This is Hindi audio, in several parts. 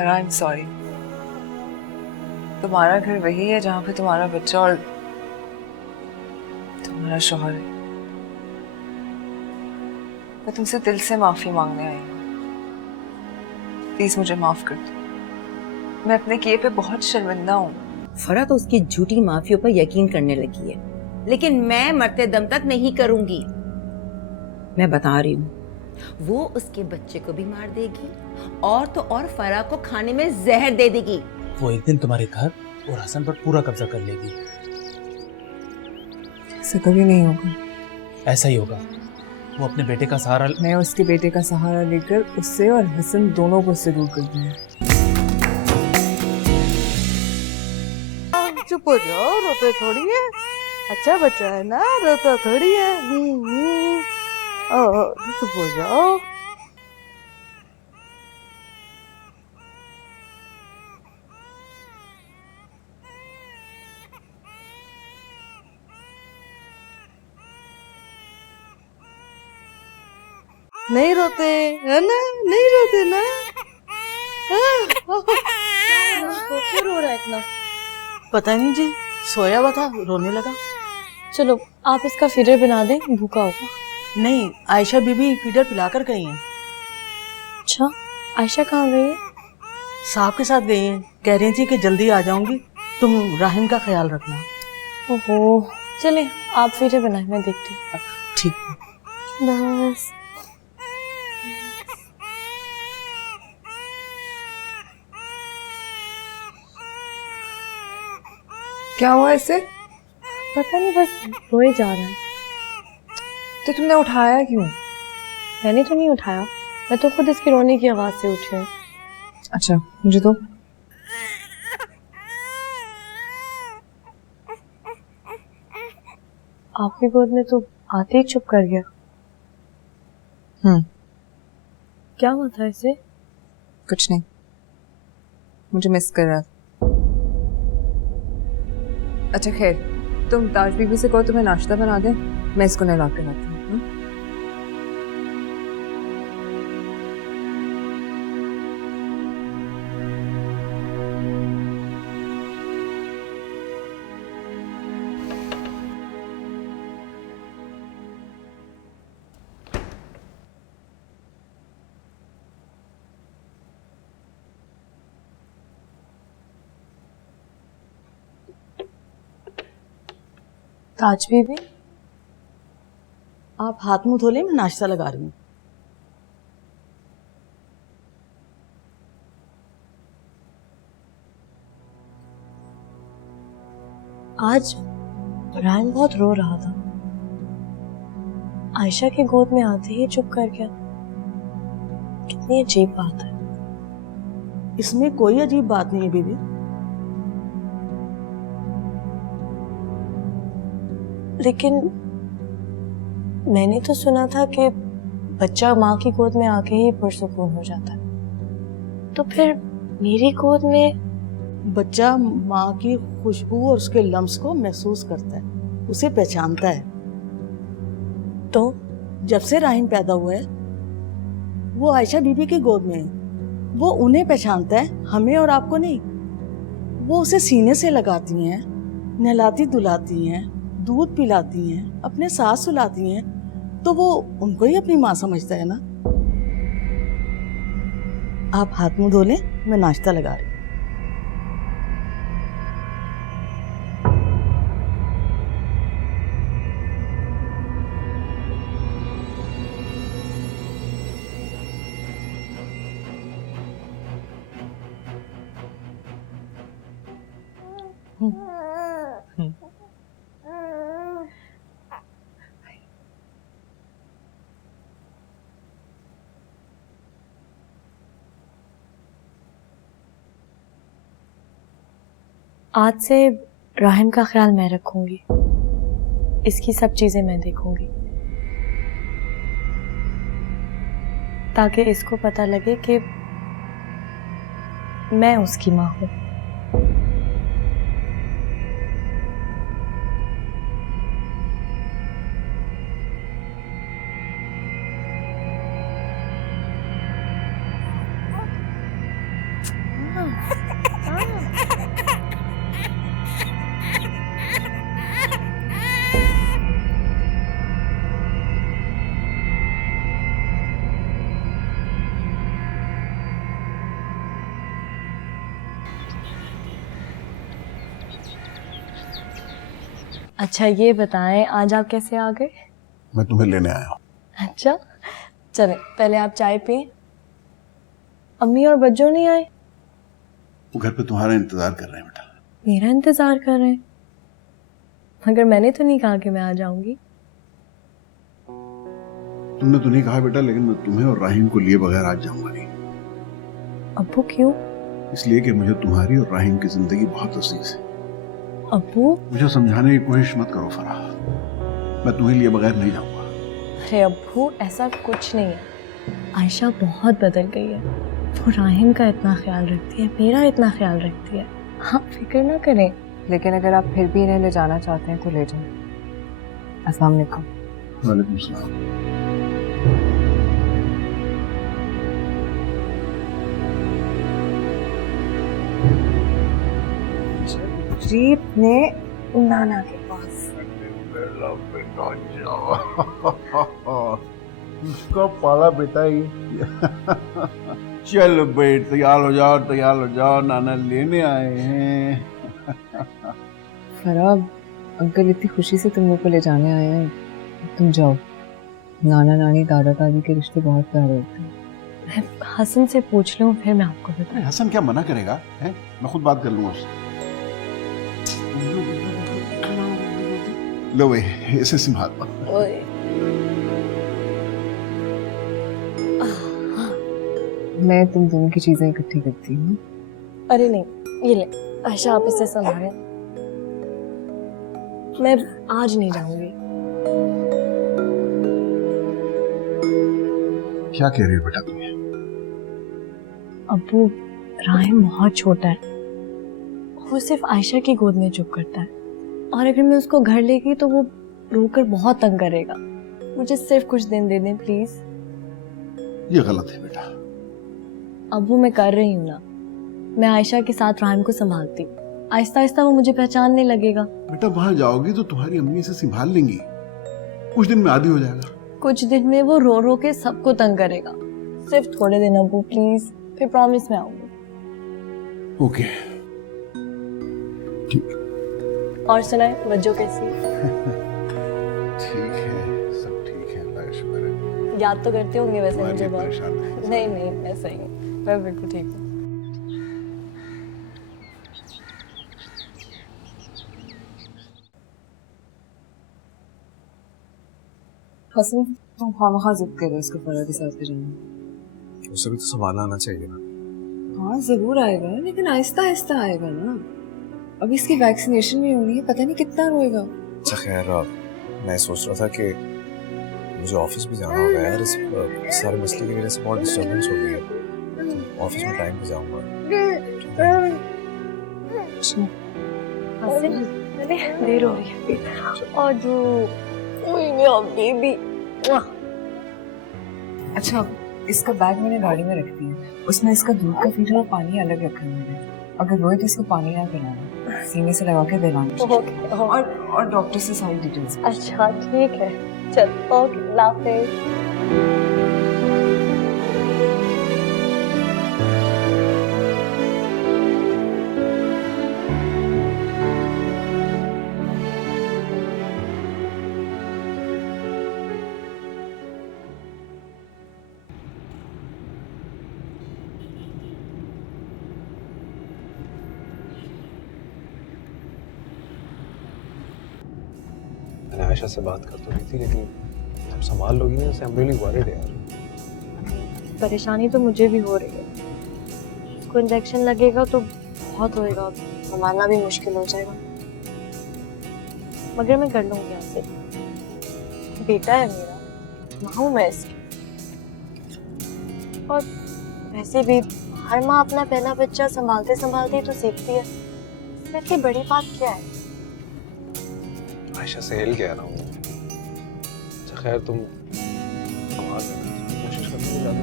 और आई एम सॉरी। तुम्हारा घर वही है जहाँ पे तुम्हारा बच्चा और तुम्हारा शौहर है। मैं तुमसे दिल से माफी मांगने आई हूँ। प्लीज मुझे माफ कर दो। मैं अपने किए पे बहुत शर्मिंदा हूँ। फरा तो उसकी झूठी माफियों पर यकीन करने लगी है, लेकिन मैं मरते दम तक नहीं करूंगी। मैं बता रही हूँ, वो उसके बच्चे को भी मार देगी और तो और फरा को खाने में जहर दे देगी। वो एक दिन तुम्हारे घर और हसन पर पूरा कब्जा कर लेगी। ऐसा कभी नहीं होगा। ऐसा ही होगा। वो अपने बेटे का सहारा। मैं उसके बेटे का सहारा लेकर उससे और हसन दोनों को उससे दूर कर दूंगी। चुप हो जाओ, रोते थोड़ी है। अच्छा बच्चा है ना, रोता थोड़ी है। चुप हो जाओ। नहीं रोते है ना, नहीं रोते ना। क्यों रो रहा है इतना? पता नहीं जी, सोया हुआ था, रोने लगा। चलो आप इसका फीडर बना दें, भूखा होगा। नहीं, आयशा बीबी फीडर पिलाकर गई हैं। अच्छा, आयशा कहाँ गई है? साहब के साथ गई हैं। कह रही थी कि जल्दी आ जाऊंगी, तुम राहिम का ख्याल रखना। ओहो, चले आप फीडर बनाए, मैं देखती हूँ। ठीक है। बस क्या हुआ इसे? पता नहीं, बस रोए जा रहा है। तो तुमने उठाया क्यों? मैंने तो नहीं उठाया, मैं तो खुद इसकी रोने की आवाज से उठी हूँ। अच्छा, मुझे तो आपकी गोद में तो आते ही चुप कर गया। क्या हुआ था इसे? कुछ नहीं, मुझे मिस कर रहा था। अच्छा खैर, तुम ताज बीबी से कहो तुम्हें नाश्ता बना दे, मैं इसको नहला के लाती हूँ। ताज बीबी, आप हाथ मुंह धो लें, मैं नाश्ता लगा रही हूँ। आज रायन बहुत रो रहा था, आयशा की गोद में आते ही चुप कर गया। कितनी अजीब बात है। इसमें कोई अजीब बात नहीं है बीबी। लेकिन मैंने तो सुना था कि बच्चा माँ की गोद में आके ही पुरसुकून हो जाता है, तो फिर मेरी गोद में बच्चा माँ की खुशबू और उसके लम्स को महसूस करता है, उसे पहचानता है। तो जब से राहिम पैदा हुआ है वो आयशा बीबी की गोद में है। वो उन्हें पहचानता है, हमें और आपको नहीं। वो उसे सीने से लगाती हैं, नहलाती धुलाती हैं, दूध पिलाती हैं, अपने साथ सुलाती हैं, तो वो उनको ही अपनी माँ समझता है ना। आप हाथ मुंह धो लें, मैं नाश्ता लगा रही हूँ। आज से राहिम का ख्याल मैं रखूंगी, इसकी सब चीजें मैं देखूंगी, ताकि इसको पता लगे कि मैं उसकी माँ हूं। अच्छा ये बताएं आज आप कैसे आ गए? मैं तुम्हें लेने आया हूँ। अच्छा चले पहले आप चाय पिए। अम्मी और बच्चों नहीं आए? वो घर पे तुम्हारा इंतजार कर रहे हैं बेटा। मेरा इंतजार कर रहे हैं? मगर मैंने तो नहीं कहा कि मैं आ जाऊंगी। तुमने तो नहीं कहा बेटा, लेकिन मैं तुम्हें और राहीम को लिए बगैर आज जाऊंगा नहीं। अब्बू क्यों? इसलिए कि मुझे तुम्हारी और राहीम की जिंदगी बहुत अजीज है। अब्बू? मुझे समझाने की कोशिश मत करो फराह, मैं तुम्हें लिए बगैर नहीं जाऊंगा। अरे अब्बू ऐसा कुछ नहीं है, आयशा बहुत बदल गई है। वो राहिम का इतना ख्याल रखती है, मेरा इतना ख्याल रखती है, आप फिक्र ना करें। लेकिन अगर आप फिर भी इन्हें ले जाना चाहते हैं तो ले जाएं। अस्सलाम वालेकुम। वालेकुम सलाम। जीत ने नाना के पास। इसका पाला बेटा ही। चल बेट तैयार हो जाओ, तैयार हो जाओ, नाना लेने आए हैं। फराब अंकल इतनी खुशी से तुम लोग को ले जाने आए हैं, तुम जाओ। नाना नानी दादा दादी के रिश्ते बहुत प्यारे होते हैं। मैं हसन से पूछ लूं फिर मैं आपको बताऊं। हसन क्या मना करेगा है? मैं खुद बात कर लूंगा उससे। लो भाई इसे संभाल। मैं तुम दोनों की चीजें इकट्ठी करती हूँ। अरे नहीं ये ले आयशा, आप इसे संभालें, मैं आज नहीं जाऊंगी। क्या कह रही हो बेटा तुम? अब्बू राहिम बहुत छोटा है, वो सिर्फ आयशा की गोद में चुप करता है, और अगर मैं उसको घर ले गई तो वो रोकर बहुत तंग करेगा। मुझे सिर्फ कुछ दिन दे दें प्लीज। ये गलत है बेटा। अब्बू मैं कर रही हूँ ना, मैं आयशा के साथ राहिम को संभालती, आहिस्ता आहिस्ता वो मुझे पहचानने लगेगा। बेटा वहां जाओगी तो तुम्हारी अम्मी इसे संभाल लेंगी, कुछ दिन में आदी हो जाएगा। कुछ दिन में वो रो रो के सबको तंग करेगा, सिर्फ थोड़े दिन अब्बू प्लीज, फिर प्रॉमिस में आऊंगी। ओके ठीक। और सुनाए बच्चों कैसी? ठीक है, सब ठीक है, अल्लाह का शुक्र है। याद तो करते होंगे वैसे तुम्हारे मुझे लिए बहुत। परेशान नहीं। नहीं नहीं मैं सही हूँ, मैं बिल्कुल ठीक हूँ। हसन तुम खामखा जिद कर रहे हो उसको फराह के साथ जाना। उसे भी तो संभालना आना चाहिए ना। हाँ जरूर आएगा, लेकिन आहिस्ता आहिस्ता आएगा ना। अभी इसकी वैक्सीनेशन भी होनी है, पता नहीं कितना रोएगा। अच्छा खैर, मैं सोच रहा था कि मुझे ऑफिस भी जाना होगा यार, इस सारे मसले की वजह से बहुत डिस्टर्बेंस हो गई है, तो ऑफिस में टाइम पे जाऊंगा। देर हो रही है और जो बेबी। अच्छा इसका बैग मैंने गाड़ी में रख दिया, उसमें इसका दूध का फीडर और पानी अलग रखा है। अगर रोए तो इसको पानी ना पिलाना, सीने से लगा के दिलाना। और डॉक्टर से सारी डिटेल्स। अच्छा ठीक है, चल ओके लाफे। मैंने आयशा से बात कर तो रही थी, लेकिन तुम संभाल लोगी ना, आई एम रियली वरीड यार। परेशानी तो मुझे भी हो रही है, उसको इंजेक्शन लगेगा तो बहुत होएगा, संभालना भी मुश्किल हो जाएगा, मगर मैं कर लूंगी आपसे। बेटा है मेरा, माँ हूँ मैं इसकी। और वैसे भी हर माँ अपना पहला बच्चा संभालते संभालते ही तो सीखती है, इसमें इतनी बड़ी बात क्या है? आयशा से हिल गया ना वो। अच्छा खैर, तुम संभाल लेना, कोशिश करते हो ज्यादा।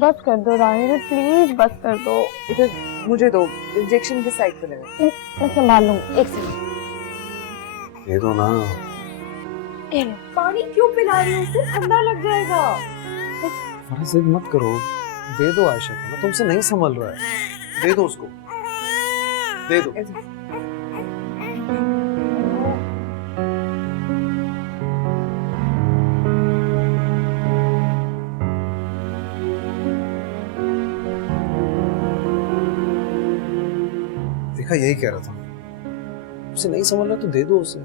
बस कर दो राहिल, प्लीज बस कर दो। इधर मुझे दो, इंजेक्शन के साइड पे लगा। मैं संभाल लूंगी, एक सेकंड। दे दो ना। ये लो। पानी क्यों पिला रही हो उसे? ठंडा लग जाएगा। अरे जिद मत करो, दे दो आयशा को ना, तुमसे नहीं संभल रहा है, दे दो उसको, दे दो। देखा, यही कह रहा था, तुमसे नहीं संभल रहा तो दे दो उसे।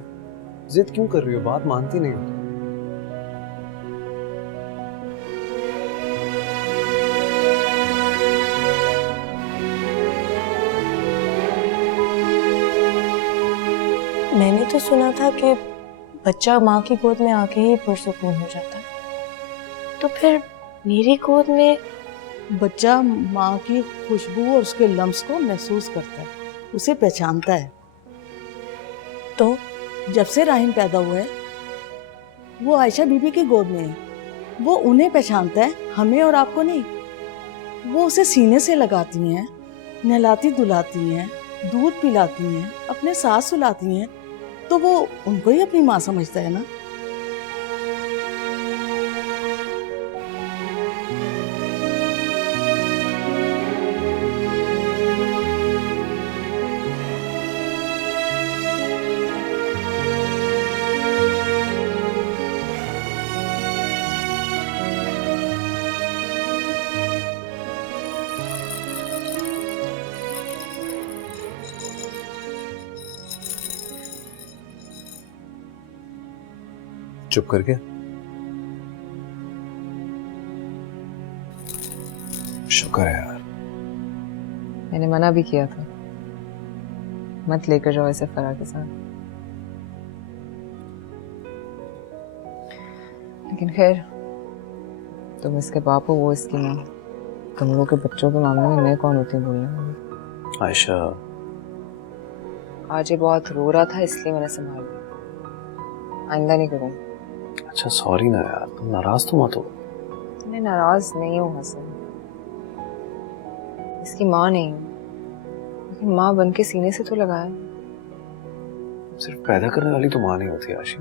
जिद क्यों कर रही हो, बात मानती नहीं हो। मैंने तो सुना था कि बच्चा माँ की गोद में आके ही पुरसुकून हो जाता है, तो फिर मेरी गोद में बच्चा माँ की खुशबू और उसके लम्स को महसूस करता है, उसे पहचानता है। तो जब से राहिम पैदा हुआ है वो आयशा बीबी की गोद में है। वो उन्हें पहचानता है, हमें और आपको नहीं। वो उसे सीने से लगाती हैं, नहलाती धुलाती हैं, दूध पिलाती हैं, अपने साथ सुलाती हैं, तो वो उनको ही अपनी माँ समझता है ना। चुप करके। शुक्र है यार। मैंने मना भी किया था, मत लेकर जाओ ऐसे फराह के साथ, लेकिन खैर, तुम इसके बाप हो, वो इसकी माँ। तुम लोग के बच्चों के मामले में मैं कौन होती हूँ बोलने वाली। आयशा, आज ये बहुत रो रहा था इसलिए मैंने संभाल लिया, आइंदा नहीं करूँगी। अच्छा सॉरी ना यार, तुम नाराज तो मत हो। मैं नाराज नहीं हूँ हसन, इसकी माँ नहीं हूँ, लेकिन माँ बन के सीने से तो लगाया। सिर्फ पैदा करने वाली तो माँ नहीं होती आशी।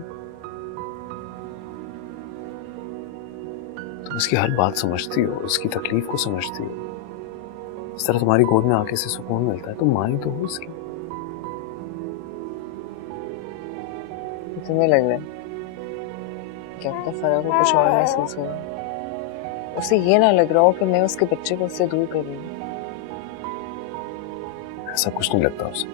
तुम इसकी हर बात समझती हो, इसकी तकलीफ को समझती हो। इस तरह तुम्हारी गोद में आके से सुकून मिलता है, तो माँ ही तो हो इसकी। तुम्हें लग रहा है क्या पता फराह को कुछ और महसूस हो रहा है, उसे ये ना लग रहा हो कि मैं उसके बच्चे को उससे दूर कर रही हूँ। ऐसा कुछ नहीं लगता उसे।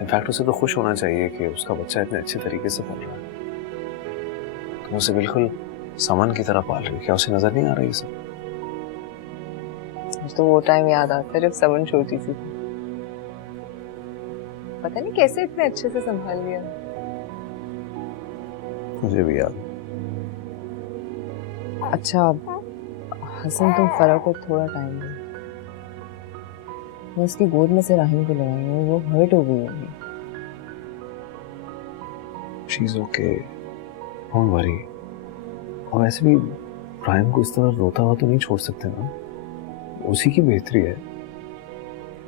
इनफैक्ट उसे तो खुश होना चाहिए कि उसका बच्चा इतने अच्छे तरीके से पल रहा है। तुम उसे बिल्कुल सामान की तरह पाल रही हो, क्या उसे नजर नहीं आ रहा ये सब? मुझे तो वो टाइम याद आता है जब समन छोटी सी थी, पता नहीं कैसे इतने अच्छे से संभाल लिया। मुझे भी याद। अच्छा हसन, तुम फराह को थोड़ा टाइम दो, मैं उसकी गोद में से राहिम को ले आई हूँ, वो हर्ट हो गई होगी। She is okay, don't worry. और ऐसे भी राहिम को इस तरह रोता हुआ तो नहीं छोड़ सकते ना, उसी की बेहतरी है,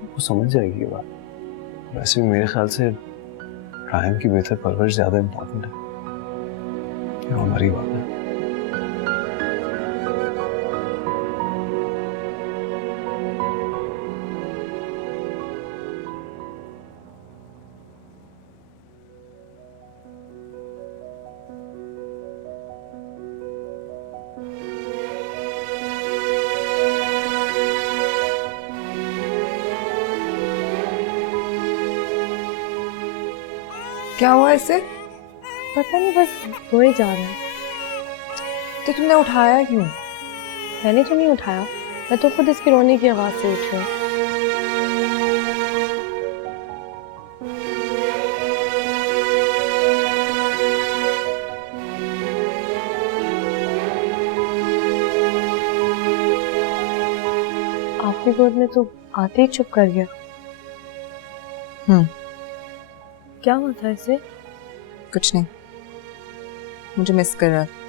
वो समझ जाएगी ये बात। वैसे भी मेरे ख्याल से राहिम की बेहतर परवरिश ज्यादा इम्पोर्टेंट है, ये हमारी बात है। क्या हुआ इससे? पता नहीं, बस रोए जा रहा है। तो तुमने उठाया क्यों? मैंने तो नहीं उठाया, मैं तो खुद इसकी रोने की आवाज से उठी हूँ। आपकी गोद में तो आते ही चुप कर गया। क्या हुआ था इसे? कुछ नहीं, मुझे मिस कर रहा था।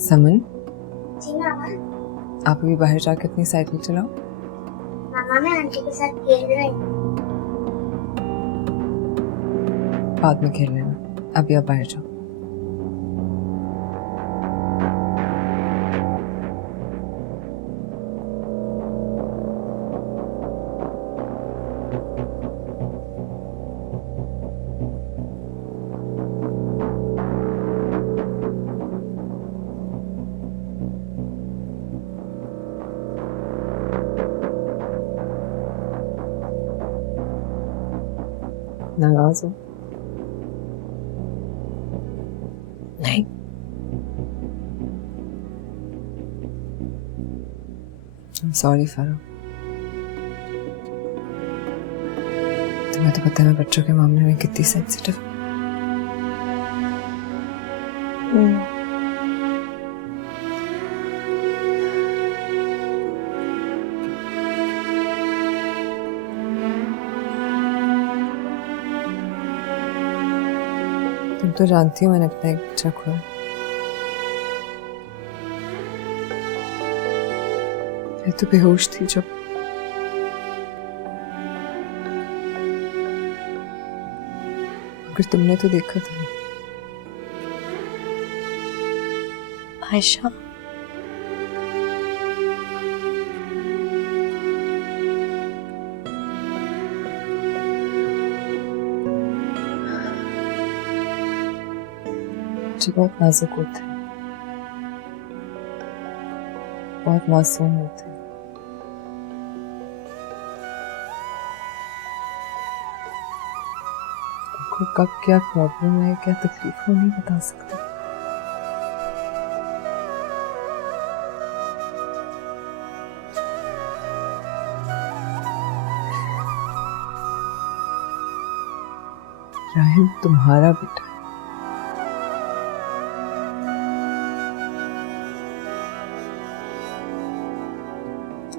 समन, जी मामा। आप अभी बाहर जाके अपनी साइकिल चलाओ। मामा मैं आंटी के साथ खेल रही हूँ। बाद में खेल लेना, अभी आप बाहर जाओ। नाराज हो? नहीं, सॉरी फारूक, तुम्हें तो पता है मैं बच्चों के मामले में कितनी सेंसिटिव। तुम तो जानती हो मैंने अपना एक बच्चा खोया। मैं तो बेहोश थी जब मगर तुमने तो देखा था। आयशा, बच्चे बहुत नाजुक होते हैं, बहुत मासूम होते हैं। उनको कब क्या प्रॉब्लम है, क्या तकलीफ है, नहीं बता सकते। राहिम तुम्हारा बेटा है।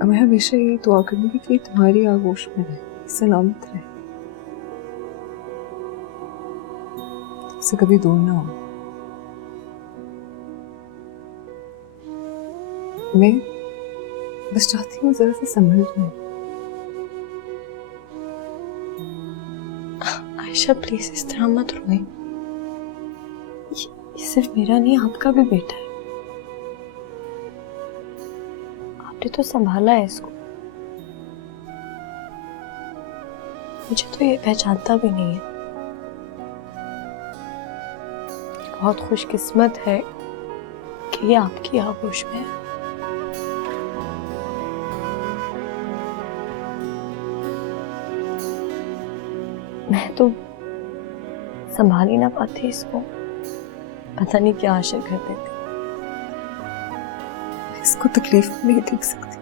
मैं हमेशा यही दुआ करूंगी कि तुम्हारी आगोश में रहे, सलामत रहे, तुमसे कभी दूर ना हो। मैं बस चाहती हूँ जरा सा संभल जाए। आयशा प्लीज इस तरह मत रोए। ये सिर्फ मेरा नहीं, आपका भी बेटा है। आपने तो संभाला है इसको। मुझे तो ये पहचानता भी नहीं है। बहुत खुशकिस्मत है कि ये आपकी आगोश में है। मैं तो संभाल ही ना पाती इसको, पता नहीं क्या आशा करते थे। इसको तकलीफ में नहीं देख सकती,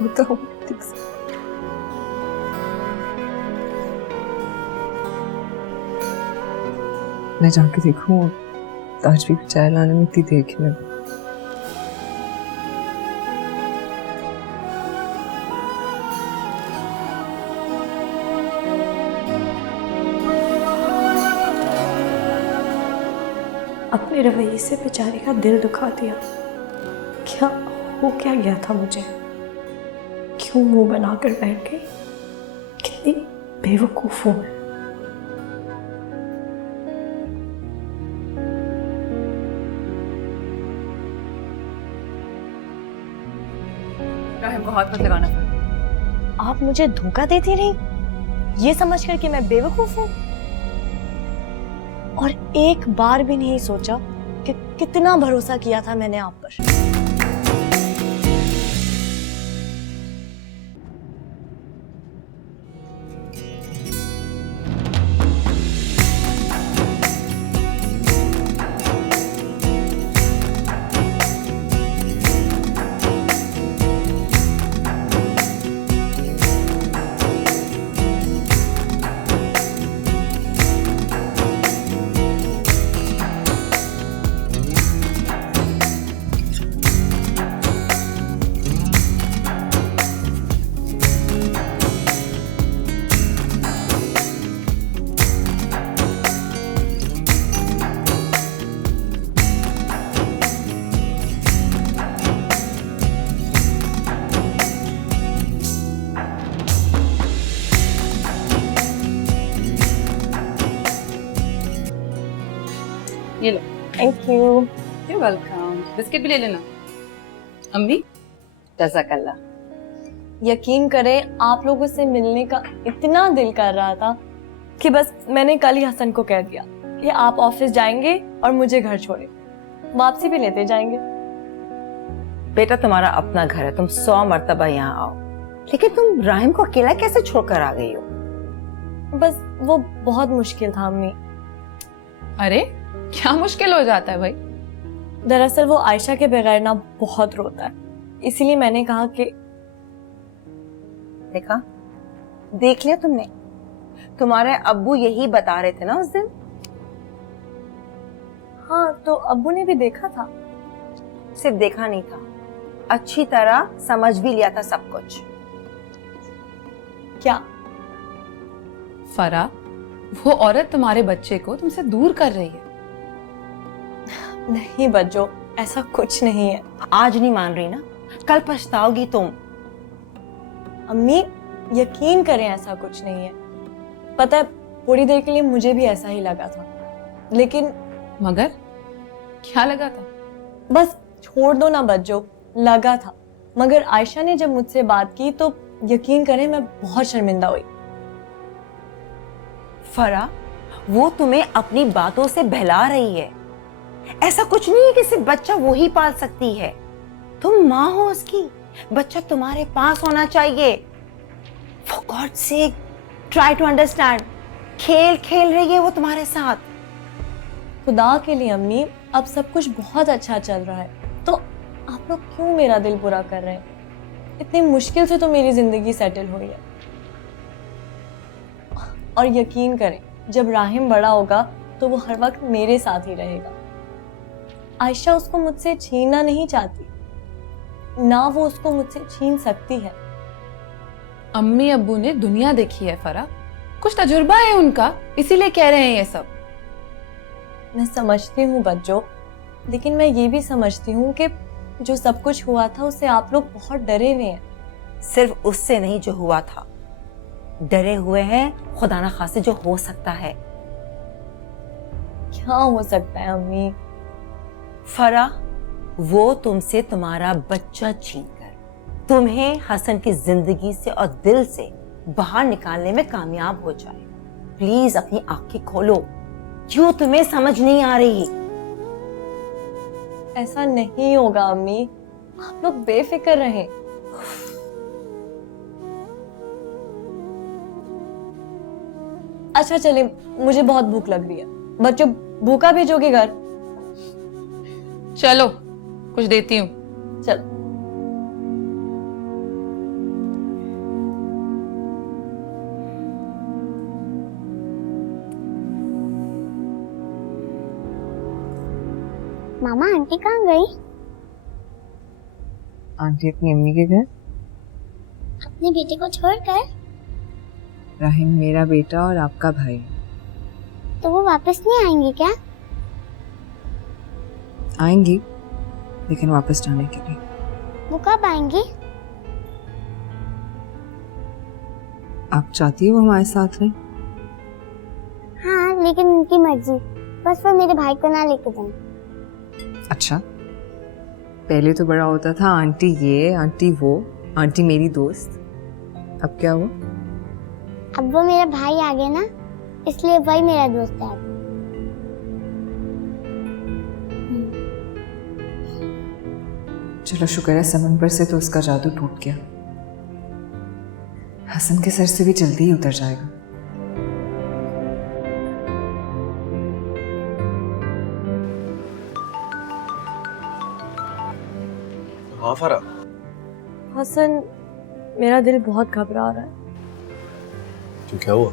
होता हो नहीं देख सकती। मैं जाके देखूं आज भी चाय लाने में इतनी देर क्यों लगी। अपने रवैये से बेचारे का दिल दुखा दिया। क्या हो क्या गया था मुझे? क्यों मुंह बनाकर बैठ गई? कितनी बेवकूफ हूं मैं। राहिम को हाथ मत लगाना पड़ा। आप मुझे धोखा देती रही ये समझ कर कि मैं बेवकूफ हूं, और एक बार भी नहीं सोचा कि कितना भरोसा किया था मैंने आप पर। Thank you. You welcome. Biscuit भी ले लेना। अम्मी जज़ाकल्ला। यकीन करें आप लोगों से मिलने का इतना दिल कर रहा था कि बस मैंने कल ही हसन को कह दिया कि आप ऑफिस जाएंगे और मुझे घर छोड़े, वापसी भी लेते जाएंगे। बेटा तुम्हारा अपना घर है, तुम 100 मर्तबा यहाँ आओ, लेकिन तुम राहिम को अकेला कैसे छोड़कर आ गई हो? बस वो बहुत मुश्किल था अम्मी। अरे क्या मुश्किल हो जाता है भाई? दरअसल वो आयशा के बगैर ना बहुत रोता है, इसीलिए मैंने कहा कि देखा, देख लिया तुमने, तुम्हारे अब्बू यही बता रहे थे ना उस दिन। हाँ तो अब्बू ने भी देखा था। सिर्फ देखा नहीं था, अच्छी तरह समझ भी लिया था सब कुछ। क्या? फरा, वो औरत तुम्हारे बच्चे को तुमसे दूर कर रही है। नहीं बच्चों, ऐसा कुछ नहीं है। आज नहीं मान रही ना, कल पछताओगी तुम। अम्मी यकीन करें ऐसा कुछ नहीं है। पता है थोड़ी देर के लिए मुझे भी ऐसा ही लगा था, लेकिन मगर क्या लगा था? बस छोड़ दो ना बच्चों, लगा था। मगर आयशा ने जब मुझसे बात की तो यकीन करें मैं बहुत शर्मिंदा हुई। फरा, वो तुम्हें अपनी बातों से बहला रही है। ऐसा कुछ नहीं है कि सिर्फ बच्चा वो ही पाल सकती है। तुम माँ हो उसकी, बच्चा तुम्हारे पास होना चाहिए। For God's sake, try to understand. खेल खेल रही है वो तुम्हारे साथ। खुदा के लिए अम्मी, अब सब कुछ बहुत अच्छा चल रहा है, तो आप लोग क्यों मेरा दिल बुरा कर रहे हैं? इतनी मुश्किल से तो मेरी जिंदगी सेटल हुई है। और यकीन करें जब राहिम बड़ा होगा तो वो हर वक्त मेरे साथ ही रहेगा। आयशा उसको मुझसे छीनना नहीं चाहती, ना वो उसको मुझसे छीन सकती है। अम्मी अब्बू ने दुनिया देखी है फरा, कुछ तजुर्बा है उनका, इसीलिए कह रहे हैं ये सब। मैं समझती हूँ बच्चों, लेकिन मैं ये भी समझती हूँ कि जो सब कुछ हुआ था उससे आप लोग बहुत डरे हुए हैं। सिर्फ उससे नहीं जो हुआ था, डरे हुए हैं खुदा ना खासे जो हो सकता है। क्या हो सकता है अम्मी? फरा, वो तुमसे तुम्हारा बच्चा छीनकर तुम्हें हसन की जिंदगी से और दिल से बाहर निकालने में कामयाब हो जाए। प्लीज अपनी आंखें खोलो, क्यों तुम्हें समझ नहीं आ रही? ऐसा नहीं होगा अम्मी, आप लोग बेफिक्र रहें। अच्छा चले, मुझे बहुत भूख लग रही है। बच्चों भूखा भेजोगे घर? चलो कुछ देती हूँ। चलो। मामा आंटी कहाँ गई? आंटी अपनी अम्मी के घर। अपने बेटे को छोड़कर? राहिम मेरा बेटा और आपका भाई। तो वो वापस नहीं आएंगे क्या? आएंगी, लेकिन वापस जाने के लिए। वो कब आएंगे? आप चाहती हो वो हमारे साथ रहें? हाँ लेकिन उनकी मर्जी, बस वो मेरे भाई को ना लेके जाए। अच्छा, पहले तो बड़ा होता था आंटी ये आंटी वो, आंटी मेरी दोस्त। अब क्या हुआ? अब वो मेरा भाई आ गया ना, इसलिए वही मेरा दोस्त है अब। चलो शुक्र है समन पर से तो उसका जादू टूट गया। हसन के सर से भी जल्दी ही उतर जाएगा। हाँ फरा, हसन, मेरा दिल बहुत घबरा रहा है। तो क्या हुआ?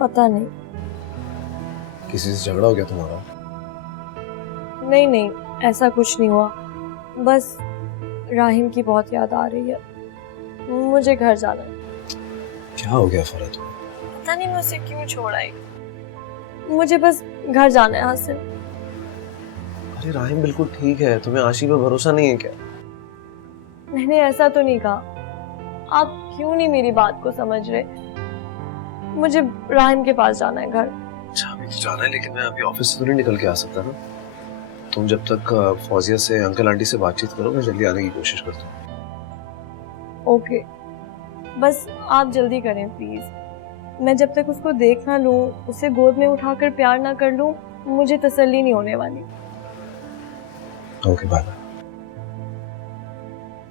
पता नहीं। किसी से झगड़ा हो गया तुम्हारा? नहीं नहीं, ऐसा कुछ नहीं हुआ, बस राहिम की बहुत याद आ रही है। मुझे घर जाना है। क्या हो गया फरा तुम्हें? पता नहीं मैं उसे क्यों छोड़ आई। मुझे बस घर जाना है हसन। अरे राहिम बिल्कुल ठीक है, तुम्हें आशी पे भरोसा नहीं है क्या? मैंने ऐसा तो नहीं कहा, आप क्यों नहीं मेरी बात को समझ रहे? मुझे राहिम के पास जाना है घर। अच्छा अभी जाना है, लेकिन मैं अभी ऑफिस से तो नहीं निकल के आ सकता ना। तुम जब तक फौजिया से अंकल आंटी से बातचीत करो, मैं जल्दी आने की कोशिश करता हूँ। ओके, बस आप जल्दी करें प्लीज। मैं जब तक उसको देख ना लूं, उसे गोद में उठाकर प्यार ना कर लूं, मुझे तसल्ली नहीं होने वाली। Okay bye.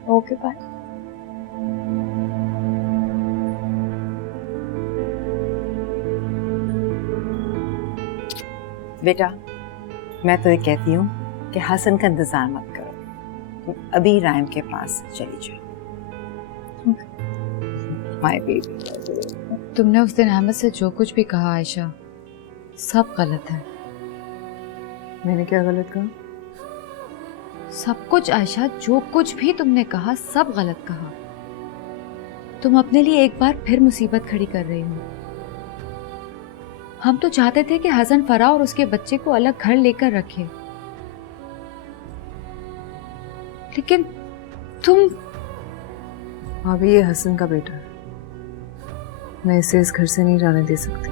Okay bye. बेटा, मैं तो ये कहती हूँ कि हसन का इंतजार मत करो, तुम अभी राइम के पास चली जाओ। My baby. तुमने उस दिन अहमद से जो कुछ भी कहा आयशा, सब गलत है। मैंने क्या गलत कहा? सब कुछ आयशा, जो कुछ भी तुमने कहा सब गलत कहा। तुम अपने लिए एक बार फिर मुसीबत खड़ी कर रही हो। हम तो चाहते थे कि हसन फरा और उसके बच्चे को अलग घर लेकर रखे, लेकिन तुम। भाभी, ये हसन का बेटा है, मैं इसे इस घर से नहीं जाने दे सकती।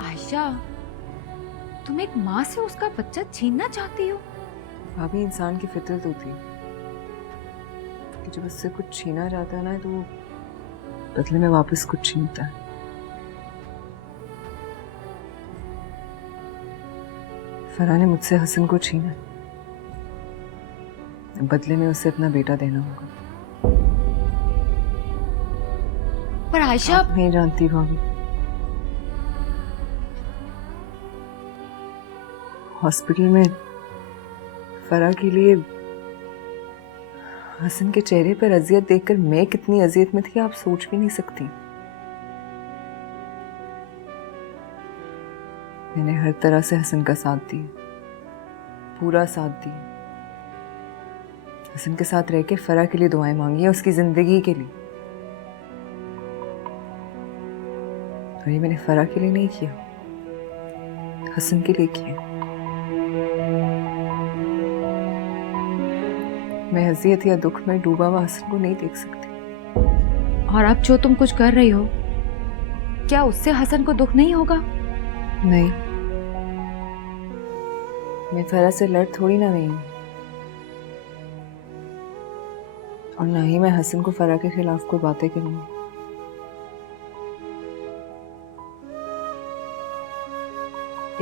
आयशा, तुम एक माँ से उसका बच्चा छीनना चाहती हो? भाभी, इंसान की फितरत होती है कि जब उससे कुछ छीना जाता है ना, तो वो बदले में वापस कुछ छीनता है। फराह ने मुझसे हसन को छीना, बदले में उसे अपना बेटा देना होगा। पर आयशा, आप नहीं जानती भाभी, हॉस्पिटल में फराह के लिए हसन के चेहरे पर अजियत देखकर मैं कितनी अजियत में थी, आप सोच भी नहीं सकती। मैंने हर तरह से हसन का साथ दिया, पूरा साथ दिया। हसन के साथ रह के फराह के लिए दुआएं मांगी है, उसकी जिंदगी के लिए। और ये मैंने फराह के लिए नहीं किया, हसन के लिए किया। मैं अजियत या दुख में डूबा हुआ हसन को नहीं देख सकती। और अब जो तुम कुछ कर रही हो, क्या उससे हसन को दुख नहीं होगा? नहीं, मैं फराह से लड़ थोड़ी ना रही हूँ, और ना ही मैं हसन को फराह के खिलाफ कोई बातें करूंगी।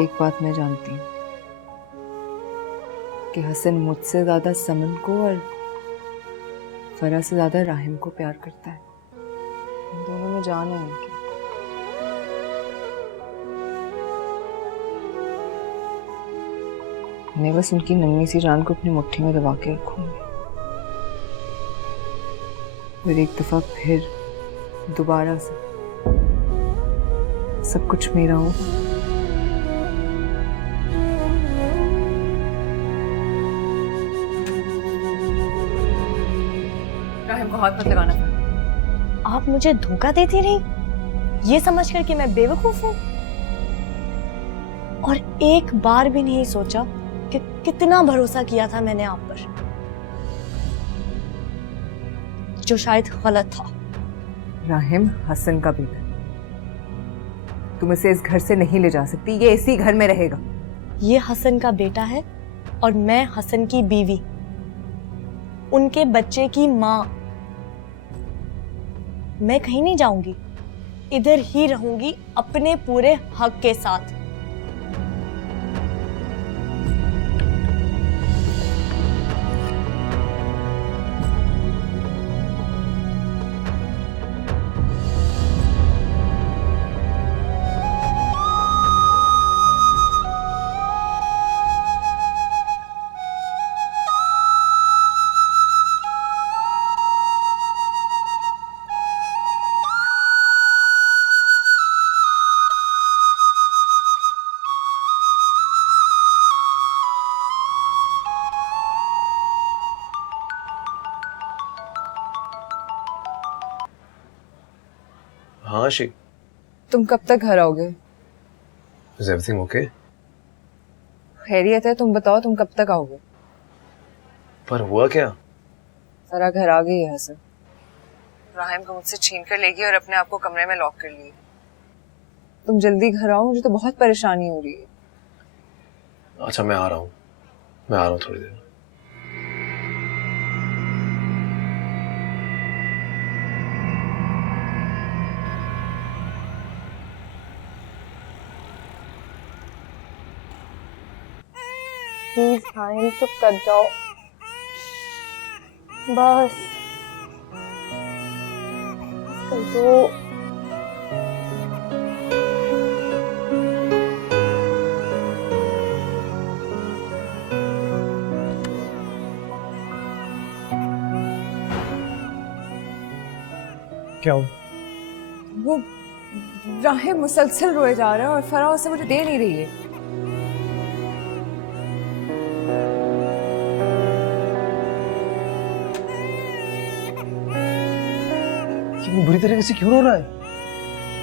एक बात मैं जानती हूँ कि हसन मुझसे ज्यादा समन को और फराह से ज्यादा राहिम को प्यार करता है। इन दोनों में जान है उनकी। मैं बस उनकी नन्ही सी जान को अपनी मुट्ठी में दबा के रखूंगी, फिर एक दफा फिर दोबारा से सब कुछ मेरा होगा। राहिम को हाथ मत लगाना। आप मुझे धोखा देती रही, ये समझ कर कि मैं बेवकूफ हूँ, और एक बार भी नहीं सोचा कि कितना भरोसा किया था मैंने आप पर, जो शायद गलत था। राहिम हसन का बेटा, तुम इसे इस घर से नहीं ले जा सकती, ये इसी घर में रहेगा। ये हसन का बेटा है और मैं हसन की बीवी, उनके बच्चे की माँ। मैं कहीं नहीं जाऊंगी, इधर ही रहूंगी अपने पूरे हक के साथ। हाँ आशिक, तुम कब तक घर आओगे? Is everything okay? खैरियत है, तुम बताओ तुम कब तक आओगे? पर हुआ क्या? सारा घर आ गई है हसन। राहिम को मुझसे छीन कर लेगी और अपने आप को कमरे में लॉक कर ली। तुम जल्दी घर आओ, मुझे तो बहुत परेशानी हो रही है। अच्छा मैं आ रहा हूँ थोड़ी देर में। प्लीज राहिम चुप कर जाओ बस कर दो। क्या हो? वो राहिम मुसलसल रोए जा रहा है और फराह उसे मुझे दे नहीं रही है। ये बुरी तरीके से क्यों रो रहा है?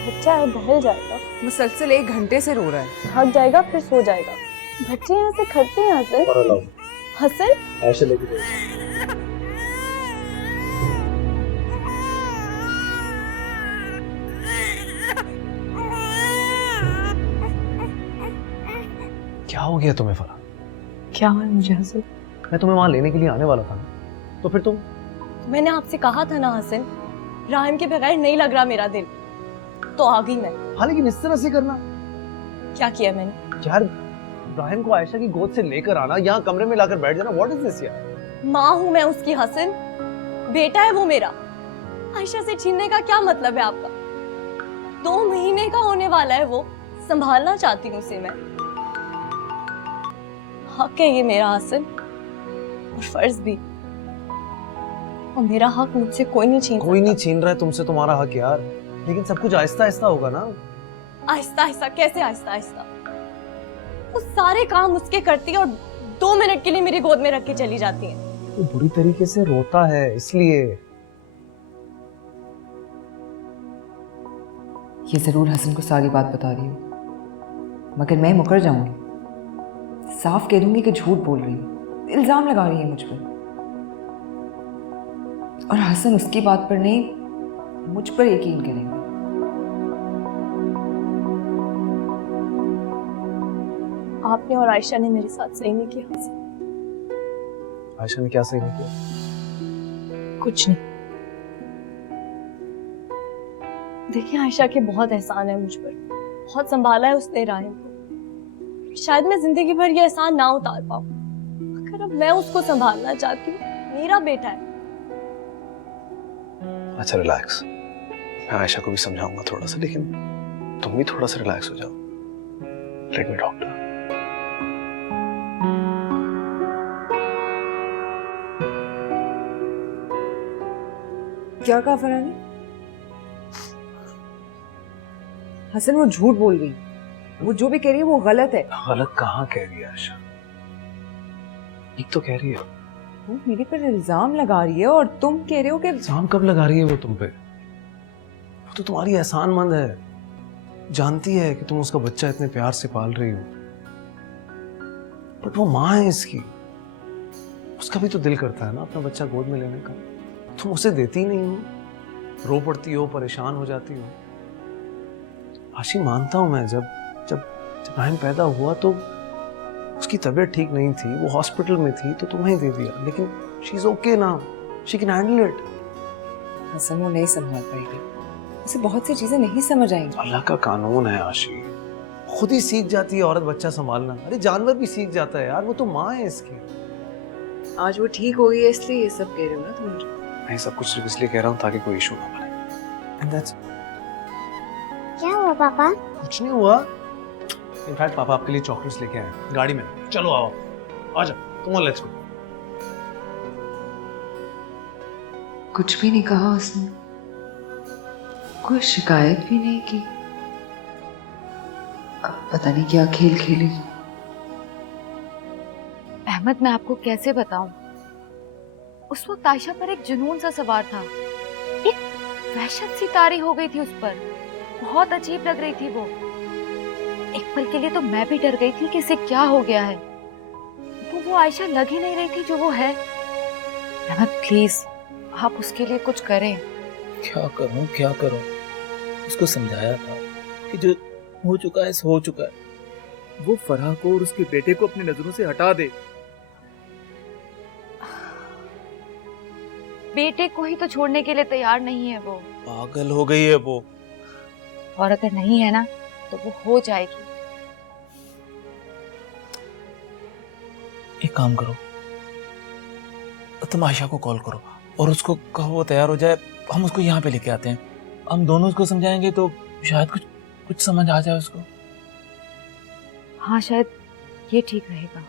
बच्चा है, बहल जाएगा, मुसलसल 1 घंटे से रो रहा है। थक जाएगा फिर सो जाएगा। बच्चे यहाँ से खड़ते हैं हसन। हसन ऐसे लेके क्या हो गया तुम्हें फराह? क्या है मुझे हसन? मैं तुम्हें वहां लेने के लिए आने वाला था ना, तो फिर तुम? मैंने आपसे कहा था ना हसन, राहिम के बगैर नहीं लग रहा मेरा दिल, तो आ गई मैं। हाँ लेकिन इस तरह से करना क्या किया मैंने? यार, राहिम को आयशा की गोद से लेकर आना, यहाँ कमरे में लाकर बैठ जाना, व्हाट इज दिस यार? माँ हूँ मैं उसकी हसन, बेटा है वो मेरा। आयशा से छीनने का क्या मतलब है आपका? 2 महीने का होने वाला है वो, संभालना चाहती हूँ उसे मैं। हक है ये मेरा हसन, और फर्ज भी, और मेरा हक मुझसे कोई नहीं छीन कोई नहीं छीन रहा है तुमसे तुम्हारा हक यार, लेकिन सब कुछ आहिस्ता आहिस्ता होगा ना। आहिस्ता आहिस्ता कैसे आहिस्ता आहिस्ता? वो सारे काम उसके करती है और 2 मिनट के लिए मेरी गोद में रख के चली जाती है। वो बुरी तरीके से रोता है इसलिए। ये जरूर हसन को सारी बात बता रही हूँ, मगर मैं मुकर जाऊंगी। साफ कह दूंगी कि झूठ बोल रही है, इल्जाम लगा रही है मुझ पर। और हसन उसकी बात पर नहीं, मुझ पर यकीन करेंगे। आपने और आयशा ने मेरे साथ सही नहीं किया हसन। आयशा ने क्या सही नहीं किया? कुछ नहीं। देखिए आयशा के बहुत एहसान है मुझ पर, बहुत संभाला है उसने राहिम को। शायद मैं जिंदगी भर ये एहसान ना उतार पाऊं, मगर अब मैं उसको संभालना चाहती हूँ, मेरा बेटा है। अच्छा रिलैक्स, मैं आयशा को भी समझाऊंगा थोड़ा सा, लेकिन तुम भी थोड़ा सा रिलैक्स हो जाओ। Let me talk to her. क्या कहा फराह ने? हसन वो झूठ बोल रही, वो जो भी कह रही है वो गलत है। गलत कहाँ कह रही है आयशा? ठीक तो कह रही है। वो मेरे पर इल्जाम लगा रही है और तुम कह रहे हो कि इल्जाम कब लगा रही है वो तुम पे? वो तो तुम्हारी एहसानमंद है, जानती है कि तुम उसका बच्चा इतने प्यार से पाल रही हो, बट वो माँ है इसकी, उसका भी तो दिल करता है ना अपना बच्चा गोद में लेने का। तुम उसे देती ही नहीं हो, रो पड़ती हो, परेशान हो जाती हो। आशी मानता हूं मैं, जब राहिम पैदा हुआ तो उसकी तबीयत ठीक नहीं थी, वो हॉस्पिटल में थी, तो तुम्हें दे दिया, लेकिन she is okay now, she can handle it. Hasan वो नहीं संभाल पाएगी, उसे बहुत सी चीजें नहीं समझ आएंगी। अल्लाह का कानून है आशी, खुद ही सीख जाती है औरत बच्चा संभालना। अरे जानवर भी सीख जाता है यार, वो तो माँ है इसकी। आज वो ठीक हो गई है इसलिए ये सब कह रहे हो ना तुम मुझे? मैं सब कुछ सिर्फ इसलिए कह रहा हूँ ताकि कोई इशू ना बने। एंड दैट्स क्या हुआ पापा? कुछ नहीं हुआ। इनफैक्ट पापा आपके लिए चॉकलेट्स लेके आए गाड़ी में। चलो आओ, आ जाओ, कम ऑन लेट्स गो। कुछ भी नहीं कहा उसने, कोई शिकायत भी नहीं की। अब पता नहीं क्या खेल खेली। अहमद मैं आपको कैसे बताऊं, उस वक्त आयशा पर एक जुनून सा सवार था, एक वहशत सी तारी हो गई थी उस पर, बहुत अजीब लग रही थी वो। एक पल के लिए तो मैं भी डर गई थी कि इसे क्या हो गया है। वो आयशा लग ही नहीं रही थी जो वो है। रहमत प्लीज आप उसके लिए कुछ करें। क्या करूं? उसको समझाया था कि जो हो चुका है सो हो चुका है। वो फराह को और उसके बेटे को अपनी नजरों से हटा दे। बेटे को ही तो छोड़ने के लिए तैयार नहीं है वो। पागल हो गई है वो। और अगर नहीं है ना तो वो हो जाएगी। एक काम करो, तुम आयशा को कॉल करो और उसको कहो वो तैयार हो जाए, हम उसको यहाँ पे लेके आते हैं। हम दोनों उसको समझाएंगे तो शायद कुछ समझ आ जाए उसको। हाँ शायद ये ठीक रहेगा।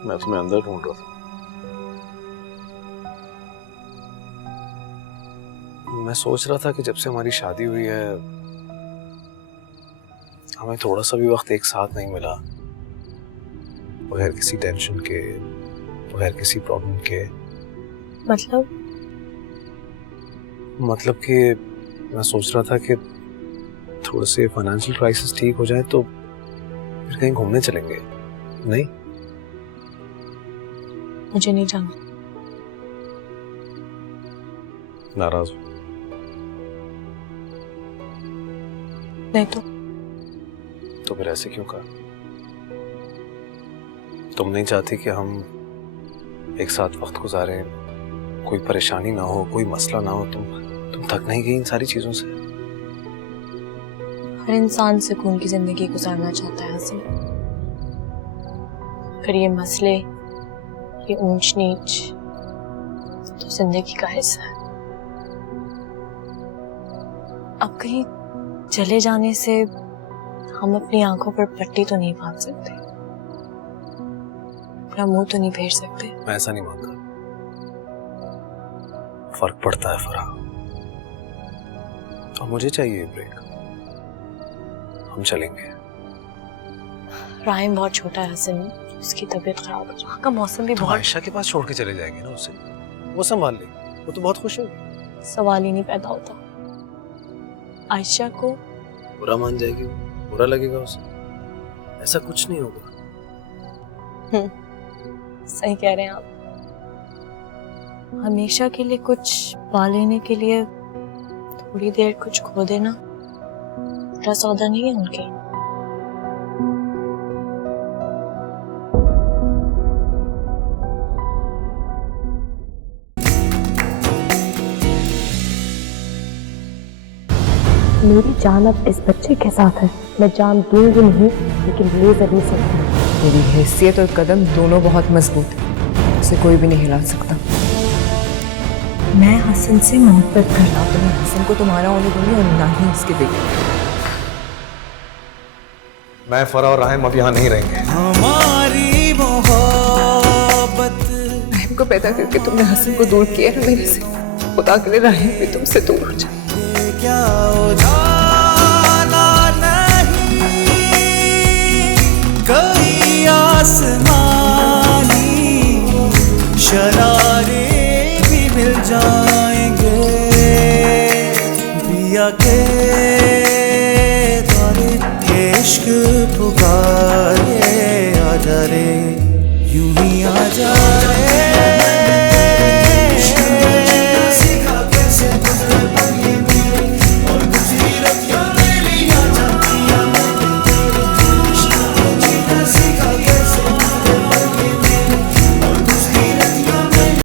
मैं तुम्हें अंदर ढूंढ रहा था। मैं सोच रहा था कि जब से हमारी शादी हुई है हमें थोड़ा सा भी वक्त एक साथ नहीं मिला, बगैर किसी टेंशन के, बगैर किसी प्रॉब्लम के। मतलब कि मैं सोच रहा था कि थोड़े से फाइनेंशियल क्राइसिस ठीक हो जाए तो फिर कहीं घूमने चलेंगे। नहीं, मुझे नहीं जाना। नाराज हो? नहीं तो फिर ऐसे क्यों कहा? तुम नहीं चाहती कि हम एक साथ वक्त गुजारें, कोई परेशानी ना हो, कोई मसला ना हो? तुम थक नहीं गई इन सारी चीजों से? हर इंसान सुकून की जिंदगी गुजारना चाहता है हसन। फिर ये मसले, ये ऊंच नीच तो जिंदगी का हिस्सा है। अब कहीं चले जाने से हम अपनी आंखों पर पट्टी तो नहीं बांध सकते, अपना मुंह तो नहीं फेर सकते। मैं ऐसा नहीं मानता। फर्क पड़ता है फराह, और मुझे चाहिए ब्रेक। हम चलेंगे। राहिम बहुत छोटा है हसन, उसकी तबीयत खराब है, वहाँ का मौसम भी तुम बहुत। आयशा के पास छोड़ के चले जाएंगे ना उसे, वो संभाल लेगी, वो तो बहुत खुश होगी। सवाल ही नहीं पैदा होता। आयशा को बुरा मान जाएगी, बुरा लगेगा उसे। ऐसा कुछ नहीं होगा। सही कह रहे हैं आप। हमेशा के लिए कुछ पा लेने के लिए थोड़ी देर कुछ खो देना बड़ा सौदा नहीं है उनके। मेरी जान अब इस बच्चे के साथ है। मैं जान दूंगी नहीं, लेकिन ले जरूर सकती हूँ। मेरी हैसियत और कदम दोनों बहुत मजबूत है, उसे कोई भी नहीं हिला सकता। मैं हसन से मोहब्बत करता हूँ, तो मैं हसन को तुम्हारा होने दूंगी और ना ही उसके बेटे। मैं फराह और राहिम अब यहाँ नहीं रहेंगे। हमारी मोहब्बत राहिम को पैदा करके तुमने हसन को दूर किया है मेरे से। खुदा के लिए राहिम भी तुमसे दूर हो जाए। क्या हो जाना नहीं, कई आसमानी शरारे भी मिल जाएंगे। पिया के द्वारे इश्क पुकारे, आ जा रे यूं ही आ जा रे।